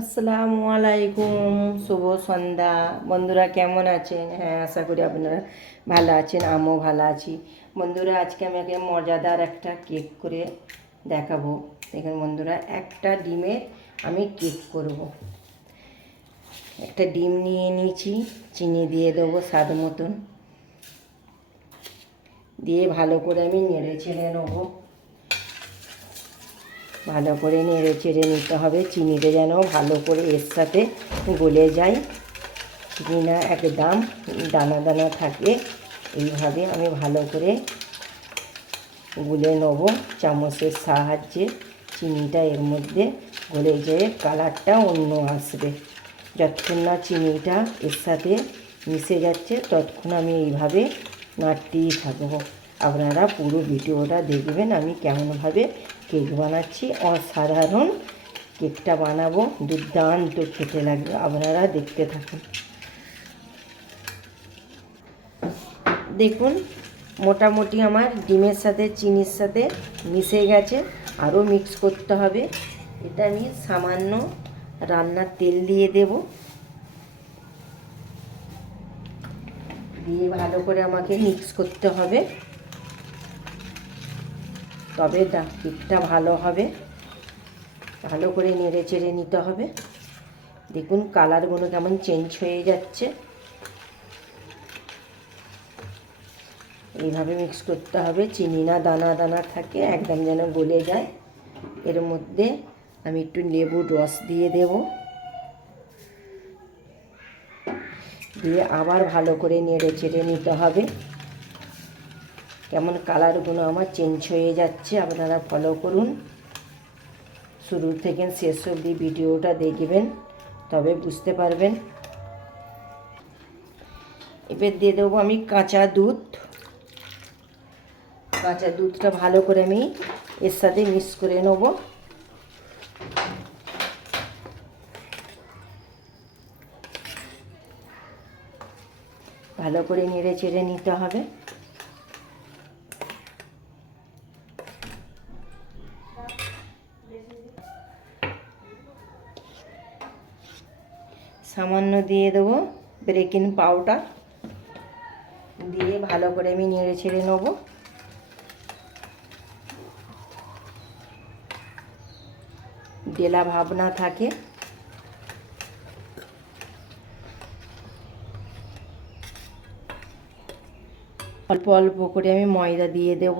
আসসালামু আলাইকুম, শুভ সন্ধ্যা বন্ধুরা। কেমন আছেন? হ্যাঁ, আশা করি আপনারা ভালো আছেন, আমিও ভালো আছি। বন্ধুরা, আজকে আমাকে মজাদার একটা কেক করে দেখাবো। দেখুন বন্ধুরা, একটা ডিমের আমি কেক করব। একটা ডিম নিয়ে নিয়েছি, চিনি দিয়ে দেবো স্বাদ মতন, দিয়ে ভালো করে আমি নেড়ে চেড়ে নেবো। ভালো করে নেড়ে চেড়ে নিতে হবে, চিনিটা যেন ভালো করে এর সাথে গলে যায়, চিনি না একদম দানা দানা থাকে। এইভাবে আমি ভালো করে গুলে নেব চামচের সাহায্যে। চিনিটা এর মধ্যে গলে যেয়ে কালারটা অন্য আসবে। যতক্ষণ না চিনিটা এর সাথে মিশে যাচ্ছে ততক্ষণ আমি এইভাবে নাড়তেই থাকবো। আপনারা পুরো ভিডিওটা দেখবেন আমি কেমনভাবে কেক বানাচ্ছি। অসাধারণ কেকটা বানাবো, দুর্দান্ত খেতে লাগবে, আপনারা দেখতে থাকুন। দেখুন, মোটামুটি আমার ডিমের সাথে চিনির সাথে মিশে গেছে। আরও মিক্স করতে হবে। এটা আমি সামান্য রান্নার তেল দিয়ে দেব, দিয়ে ভালো করে আমাকে মিক্স করতে হবে, তবে কেকটা ভালো হবে। ভালো করে নেড়ে চেড়ে নিতে হবে। দেখুন কালারগুলো কেমন চেঞ্জ হয়ে যাচ্ছে। এইভাবে মিক্স করতে হবে, চিনি না দানা দানা থাকে, একদম যেন গলে যায়। এর মধ্যে আমি একটু লেবুর রস দিয়ে দেব, দিয়ে আবার ভালো করে নেড়ে চেড়ে নিতে হবে। কেমন কালারগুলো আমার চেঞ্জ হয়ে যাচ্ছে, আপনারা ফলো করুন। শুরু থেকে শেষ অবধি ভিডিওটা দেখবেন, তবে বুঝতে পারবেন। এবার দিয়ে দেবো আমি কাঁচা দুধ। কাঁচা দুধটা ভালো করে আমি এর সাথে মিক্স করে নেব। ভালো করে নেড়ে চেড়ে নিতে হবে। সামান্য দিয়ে দেবো বেকিং পাউডার, দিয়ে ভালো করে আমি নেড়ে ছেড়ে নেব। ডেলা ভাব না থাকে। অল্প অল্প করে আমি ময়দা দিয়ে দেব,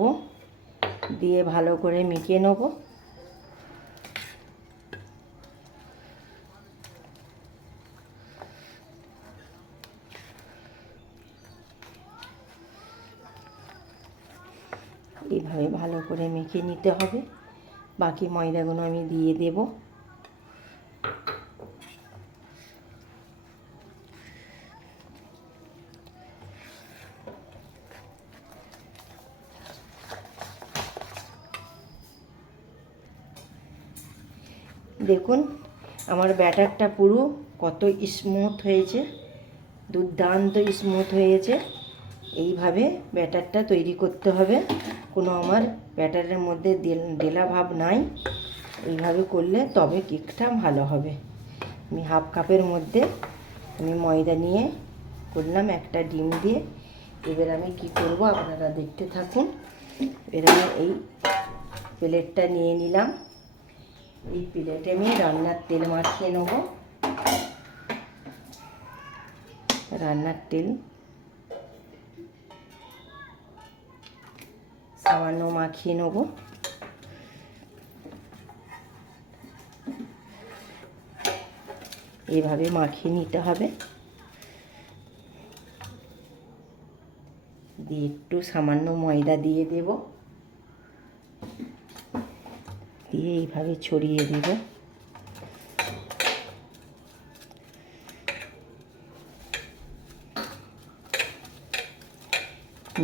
দিয়ে ভালো করে মিশিয়ে নেব। এইভাবে ভালো করে মেখে নিতে হবে। বাকি ময়দাগুলো আমি দিয়ে দেব। দেখুন আমার ব্যাটারটা পুরো কত স্মুথ হয়েছে, দুর্দান্ত স্মুথ হয়েছে। এইভাবে ব্যাটারটা তৈরি করতে হবে, কোনো আমার ব্যাটারের মধ্যে ডেলা ভাব নাই। এইভাবে করলে তবে কেকটা ভালো হবে। আমি হাফ কাপের মধ্যে আমি ময়দা নিয়ে করলাম একটা ডিম দিয়ে। এবার আমি কি করব আপনারা দেখতে থাকুন। এবার আমি এই প্লেটটা নিয়ে নিলাম। এই প্লেটে আমি রান্নার তেল মাখিয়ে নেব। রান্নার তেল সামান্য মাখিয়ে নেব। এইভাবে মাখিয়ে নিতে হবে। দিয়ে একটু সামান্য ময়দা দিয়ে দেব, দিয়ে এইভাবে ছড়িয়ে দেব।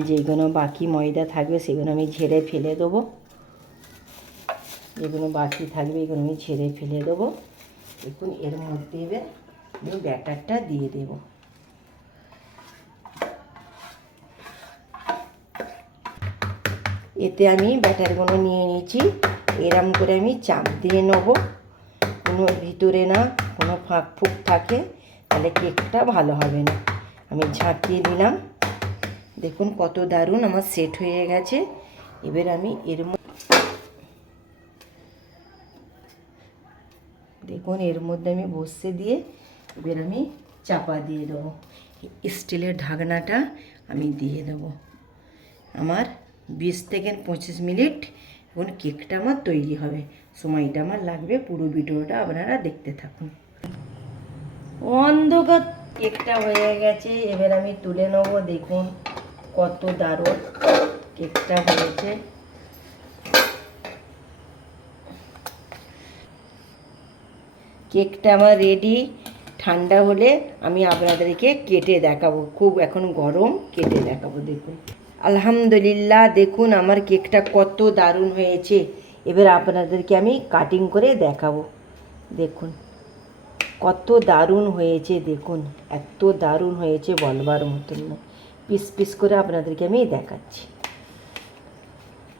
যেগুলো বাকি ময়দা থাকবে সেগুলো আমি ঝেড়ে ফেলে দেবো। যেগুলো বাকি থাকবে এগুলো আমি ঝেড়ে ফেলে দেবো। দেখুন এর মধ্যে এবার আমি ব্যাটারটা দিয়ে দেব। এতে আমি ব্যাটারগুলো নিয়ে নিয়েছি। এরম করে আমি চাপ দিয়ে নেব। কোনো ভিতরে না কোনো ফাঁক ফুক থাকে তাহলে কেকটা ভালো হবে না। আমি ঝাঁকিয়ে দিলাম, দেখুন কত দারুণ আমার সেট হয়ে গেছে। এবার আমি দেখুন এর মধ্যে আমি বসে দিয়ে এবার আমি চাপা দিয়ে দেবো। স্টিলের ঢাকনাটা আমি দিয়ে দেবো। আমার 20 থেকে 25 মিনিট এখন কেকটা আমার তৈরি হবে, সময়টা আমার লাগবে। পুরো ভিডিওটা আপনারা দেখতে থাকুন। অন্ধকার কেকটা হয়ে গেছে, এবার আমি তুলে নেবো। দেখুন কত দারুণ কেকটা হয়েছে। কেকটা আমার রেডি। ঠান্ডা হলে আমি আপনাদেরকে কেটে দেখাবো, খুব এখন গরম, কেটে দেখাবো। দেখুন আলহামদুলিল্লাহ, দেখুন আমার কেকটা কত দারুণ হয়েছে। এবার আপনাদেরকে আমি কাটিং করে দেখাবো। দেখুন কত দারুণ হয়েছে, দেখুন এত দারুণ হয়েছে বলবার মতন না। পিস পিস করে আপনাদেরকে আমি দেখাচ্ছি।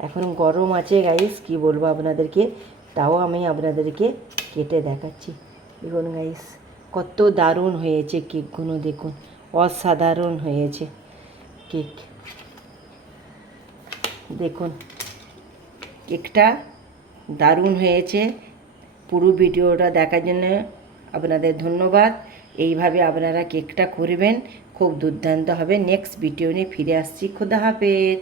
এখন গরম আছে গাইস, কি বলবো আপনাদেরকে, তাও আমি আপনাদেরকে কেটে দেখাচ্ছি। দেখুন গাইস কত দারুণ হয়েছে কেকগুলো, দেখুন অসাধারণ হয়েছে কেক। দেখুন কেকটা দারুণ হয়েছে। পুরো ভিডিওটা দেখার জন্য আপনাদের ধন্যবাদ। এইভাবে আপনারা কেকটা করবেন, খুব দুর্দান্ত হবে। নেক্সট ভিডিও নিয়ে ফিরে আসছি। খোদা হাফেজ।